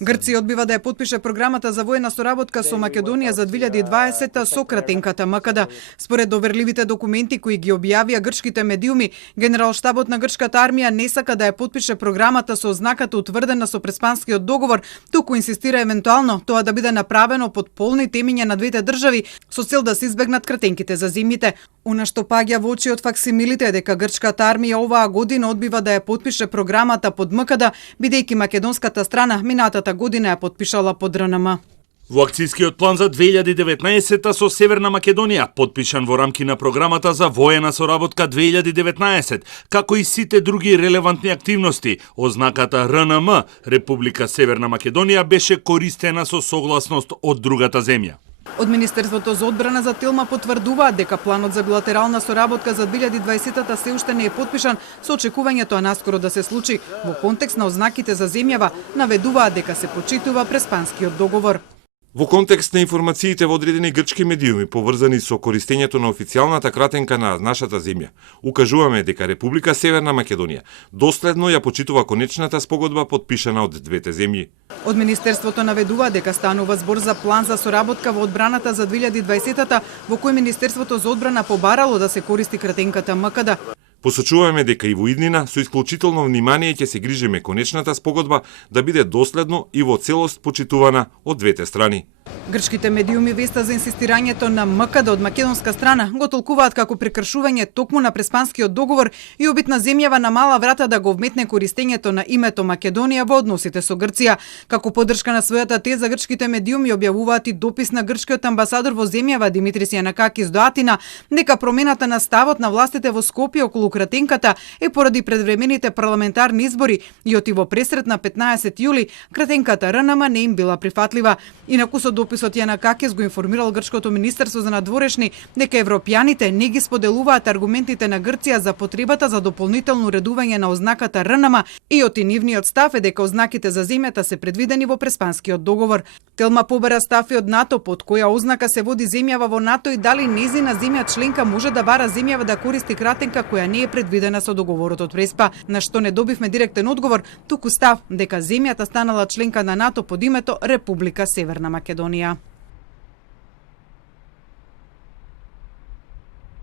Грција одбива да ја потпише програмата за воена соработка со Македонија за 2020 со кратенката МКД. Според доверливите документи кои ги објавија грчките медиуми, Генералштабот на грчката армија не сака да ја потпише програмата со ознаката утврдена со Преспанскиот договор, туку инсистира евентуално тоа да биде направено под полни темиња на двете држави со цел да се избегнат кратенките за земјите. Она што паѓа во очи од факсимилите е дека грчката армија оваа година одбива да ја потпише програмата под МКД, бидејќи македонската страна минатата година ја потпишала под РНМ. Во акцијскиот план за 2019 со Северна Македонија, потпишан во рамки на програмата за воена соработка 2019, како и сите други релевантни активности, ознаката РНМ, Република Северна Македонија, беше користена со согласност од другата земја. Од Министерството за одбрана за Телма потврдуваат дека планот за билатерална соработка за 2020-та се уште не е потпишан, со очекувањето наскоро да се случи. Во контекст на ознаките за земјава, наведуваат дека се почитува Преспанскиот договор. Во контекст на информациите во одредени грчки медиуми поврзани со користењето на официјалната кратенка на нашата земја, укажуваме дека Република Северна Македонија доследно ја почитува конечната спогодба подпишана од двете земји. Од Министерството наведува дека станува збор за план за соработка во одбраната за 2020-та, во кој Министерството за одбрана побарало да се користи кратенката МКД. Посочуваме дека и во иднина со исклучително внимание ќе се грижиме конечната спогодба да биде доследно и во целост почитувана од двете страни. Грчките медиуми веста за инсистирањето на МКД од македонска страна го толкуваат како прекршување токму на Преспанскиот договор и обидна земјава на мала врата да го вметне користењето на името Македонија во односите со Грција. Како поддршка на својата теза, грчките медиуми објавуваат и допис на грчкиот амбасадор во земјава Димитрис Јанакакис до Атина дека промената на ставот на властите во Скопје околу кратенката е поради предвремените парламентарни избори и оти во пресрет на 15 јули кратенката РНМ не им била прифатлива. Инаку со дописот Јанакакис го информирал грчкото министерство за надворешни дека европјаните не ги споделуваат аргументите на Грција за потребата за дополнително уредување на ознаката РНМ и оти нивниот став е дека ознаките за земјата се предвидени во Преспанскиот договор. Телма побара став и од НАТО под која ознака се води земјава во НАТО и дали незина земја членка може да бара земјава да користи кратенка која не е предвидена со договорот од Преспа, на што не добивме директен одговор, туку став дека земјата станала членка на НАТО под името Република Северна Македонија.